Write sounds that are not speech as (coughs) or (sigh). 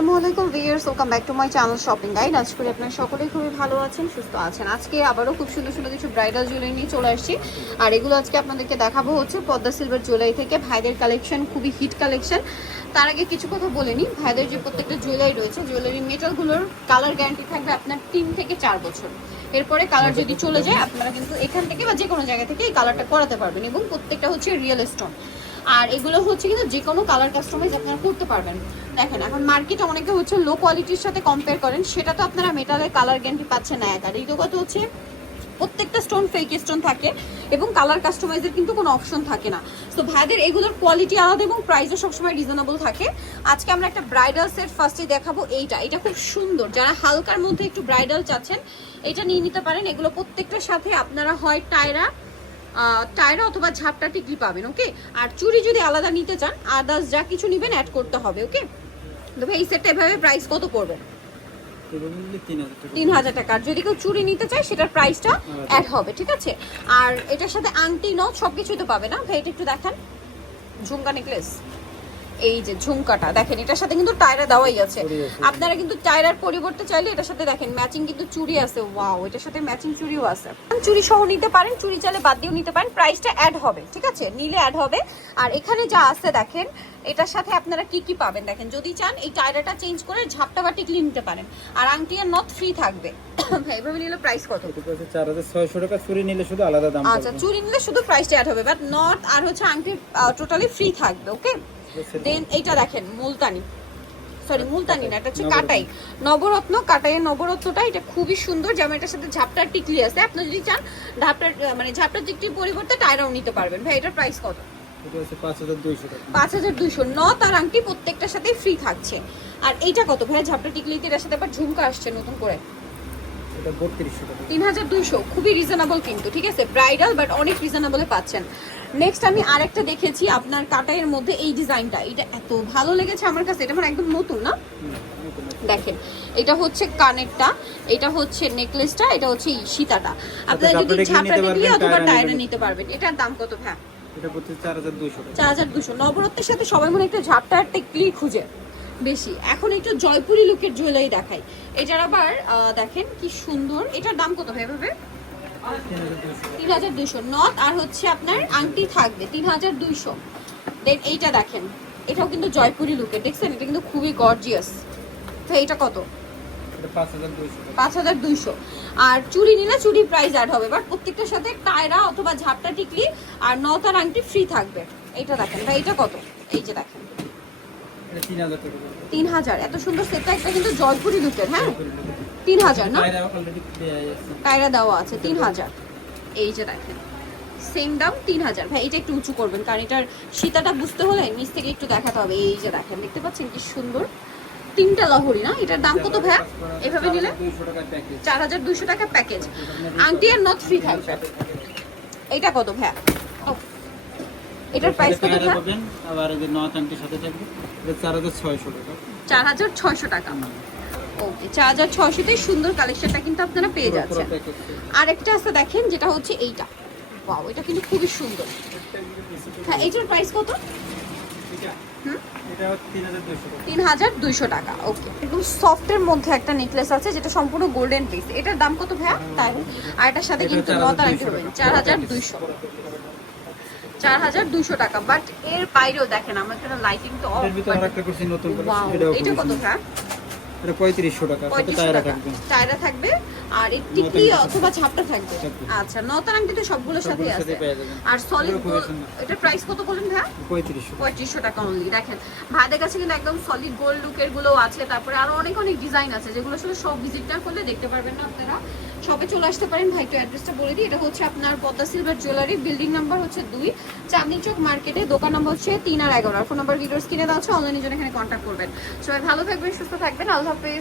আসসালামু আলাইকুম viewers welcome back to my channel shopping guide আজ করে আপনারা সকলেই খুবই ভালো আছেন, সুস্থ আছেন। আজকে আবারও খুব সুন্দর সুন্দর কিছু ব্রাইডাল জুয়েলারি নিয়ে চলে আসছি। আর এগুলো আজকে আপনাদেরকে দেখাবো হচ্ছে পদ্মা সিলভার জুয়েলারি থেকে, ভাইদের কালেকশন খুবই হিট কালেকশন তার আগে কিছু কথা বলে নিই, ভাইদের যে প্রত্যেকটা জুয়েলারি রয়েছে জুয়েলারি মেটালগুলোর কালার গ্যারান্টি থাকবে আপনার তিন থেকে চার বছর। এরপরে কালার যদি চলে যায়, আপনারা কিন্তু এখান থেকে বা যে কোনো জায়গা থেকে এই কালারটা করাতে পারবেন এবং প্রত্যেকটা হচ্ছে রিয়েল স্টোন আর এগুলো হচ্ছে কিন্তু যে কোনো কালার কাস্টমাইজ আপনারা করতে পারবেন। দেখেন, এখন মার্কেটে অনেকে হচ্ছে লো কোয়ালিটির সাথে কম্পেয়ার করেন, সেটা তো আপনারা মেটালের কালার গ্যারান্টি পাচ্ছেন না এক। আর দ্বিতীয় কথা হচ্ছে প্রত্যেকটা স্টোন ফেক স্টোন থাকে এবং কালার কাস্টমাইজের কিন্তু কোনো অপশন থাকে না। তো ভাইদের এগুলোর কোয়ালিটি আলাদা এবং প্রাইসও সবসময় রিজনেবল থাকে। আজকে আমরা একটা ব্রাইডাল সেট ফার্স্টে দেখাবো এইটা। এটা খুব সুন্দর। যারা হালকার মধ্যে একটু ব্রাইডাল চাচ্ছেন, এটা নিয়ে নিতে পারেন। এগুলো প্রত্যেকটার সাথে আপনারা হয় টায়রা টায়রা অথবা ঝাপটা টিকলি পাবেন ওকে আর চুরি যদি আলাদা নিতে চান আদার্স যা কিছু নেবেন অ্যাড করতে হবে ওকে তো ভাই এই সেটটা এভাবে প্রাইস কত পড়বে? তিন হাজার টাকা। আর যদি কেউ চুরি নিতে চায় সেটার প্রাইসটা অ্যাড হবে ঠিক আছে? আর এটার সাথে আংটি নথ সব কিছুই তো পাবে না? ভাই এটা একটু দেখান। ঝুমকা নেকলেস এই যে ঝুমকাটা দেখেন এটার সাথে কিন্তু টায়রা দেওয়াই আছে। আপনারা কিন্তু টায়রার পরিবর্তে চাইলে এটার সাথে দেখেন ম্যাচিং কিন্তু চুড়ি আছে। ওয়াও এটার সাথে ম্যাচিং চুড়িও আছে। চুড়ি সহ নিতে পারেন চুড়ি চালে বাদ দিয়েও নিতে পারেন। প্রাইসটা অ্যাড হবে ঠিক আছে? নিলে অ্যাড হবে। আর এখানে যা আছে দেখেন এটার সাথে আপনারা কি কি পাবেন? দেখেন যদি চান এই টায়রাটা চেঞ্জ করে ঝাপটা বা টিকলি নিতে পারেন। আর আংটি আর নথ ফ্রি থাকবে। ভাই (coughs) এভাবে নিলে প্রাইস কত? চার হাজার ছয়শো টাকা চুরি নিলে শুধু আলাদা দাম আচ্ছা চুরি নিলে শুধু প্রাইসটা অ্যাড হবে। বাট নট আর হচ্ছে আংটি টোটালি ফ্রি থাকবে ওকে দেন এইটা দেখেন মুলতানি। সরি মুলতানি না এটা হচ্ছে কাটাই। নবরত্ন কাটাইয়ের নবরত্নটা এটা খুবই সুন্দর যেমন এটার সাথে ঝাপটার টিকলি আছে। আপনি যদি চান ঝাপটার মানে ঝাপটার টিকলির পরিবর্তে টায়রাও নিতে পারবেন। ভাই এটার প্রাইস কত? পাঁচ হাজার দুইশো ন তার আংটি প্রত্যেকটার সাথে ফ্রি থাকছে। আর এইটা কত? ভাই ঝাপটা টিকলিতে এটার সাথে আবার ঝুমকা আসছে নতুন করে। এটা বত্রিশশো টাকা খুবই রিজনেবল কিন্তু ঠিক আছে? ব্রাইডাল বাট অনেক রিজনেবলে পাচ্ছেন। নেক্সট আমি আরেকটা দেখেছি আপনার কাটাইয়ের মধ্যে এই ডিজাইনটা এটা এত ভালো লেগেছে আমার কাছে এটা মানে একদম নতুন না। দেখেন এটা হচ্ছে কানেরটা এটা হচ্ছে নেকলেসটা এটা হচ্ছে সীতাটা। আপনারা ঝাপটা যদি টিকলি পারবেন, অথবা টায়রা নিতে পারবেন। এটার দাম কত ভ্যা এটা পড়ছে চার হাজার দুইশো টাকা। চার হাজার দুশো নবরত্নের সাথে সবাই মনে একটা ঝাপটা আর টিকলি খুঁজে। বেশি। এখন একটু জয়পুরি লুকের জুয়েলারি দেখাই। এটার আবার দেখেন কি সুন্দর। এটার দাম কত ভাই ভাবে তিন হাজার দুইশো। দুইশো নট আর হচ্ছে আপনার আংটি থাকবে তিন হাজার দুইশো। দেন এইটা দেখেন। এটাও কিন্তু জয়পুরি লুকের দেখছেন? এটা কিন্তু খুবই গর্জিয়াস তো এইটা কত? পাঁচ হাজার দুইশো। আর চুড়ি নিলে চুড়ি প্রাইস অ্যাড হবে। বাট প্রত্যেকটার সাথে টায়রা অথবা ঝাপটা টিকলি আর নতার আংটি ফ্রি থাকবে। এইটা দেখেন। ভাই এটা কত? এই যে দেখেন। তিন হাজার টাকা পড়বে। তিন হাজার। এত সুন্দর সেটটা একটা কিন্তু জয়পুরি লুকের হ্যাঁ? তিন হাজার না। টায়রা দেওয়া আছে তিন হাজার। এই যে দেখেন সেম দাম তিন হাজার। ভাই এটা একটু উঁচু করবেন কারণ এটার সীতাটা বুঝতে হলে নিচ থেকে একটু দেখাতে হবে। এই যে দেখেন দেখতে পাচ্ছেন কি সুন্দর? তিনটা লহরি না? এটার দাম কত ভাইয়া? এভাবে নিলে? 4,200 চার হাজার দুশো টাকা প্যাকেজ আংটি আর নট ফ্রি থাকবে। এটা কত ভাইয়া? এটার প্রাইস কত পাবেন, আবার যে আংটির সাথে থাকবে এটা চার হাজার ছয়শো টাকা। চার হাজার ছয়শো টাকা। ওকে সুন্দর কালেকশনটা কিন্তু আপনারা পেয়ে যাচ্ছেন। আরেকটা আছে দেখেন যেটা হচ্ছে এইটা। ওয়াও এটা কিন্তু খুবই সুন্দর। হ্যাঁ প্রাইস কত? হুম? এটা তিন হাজার টাকা। তিন হাজার দুইশো টাকা। ওকে একদম সফটের মধ্যে একটা নেকলেস আছে যেটা সম্পূর্ণ গোল্ডেন পিস এটার দাম কত ভাইয়া? তাই? আর এটার সাথে কিন্তু 4,200 নতার চার হাজার দুইশো। চার হাজার দুইশো টাকা। বাট এর বাইরেও দেখেন আমার এখানে লাইটিং তো অফ এটা কত এটা পঁয়ত্রিশশো টাকা টায়রা থাকবে। টায়রা থাকবে আর এই টিকলি অথবা ঝাপটা থাকবে। আচ্ছা নতার আংটি তো সবগুলোর সাথে আছে। আর সলিড সুন্দর। এটার প্রাইস কত বলেন ভাইয়া পঁয়ত্রিশশো। পঁয়ত্রিশশো টাকা অনলি দেখেন। ভাইদের কাছে কিন্তু একদম সলিড গোল্ড লুকেরগুলো আছে। তারপরে আরও অনেক অনেক ডিজাইন আছে যেগুলো আসলে সব ভিজিটটা করলে দেখতে পারবেন না আপনারা। সবে চলে আসতে পারেন। ভাই, একটু অ্যাড্রেসটা বলে দিই। এটা হচ্ছে আপনার Padma silver jewellery building number হচ্ছে দুই, চাঁদনি চক মার্কেটে দোকান নম্বর হচ্ছে তিন আর এগারো। আর ফোন নাম্বার ভিডিওস কিনে দেওয়া আছে। অনলাইনের জন্য এখানে কন্ট্যাক্ট করবেন। সবাই ভালো থাকবেন, সুস্থ থাকবেন। আল্লাহ হাফেজ।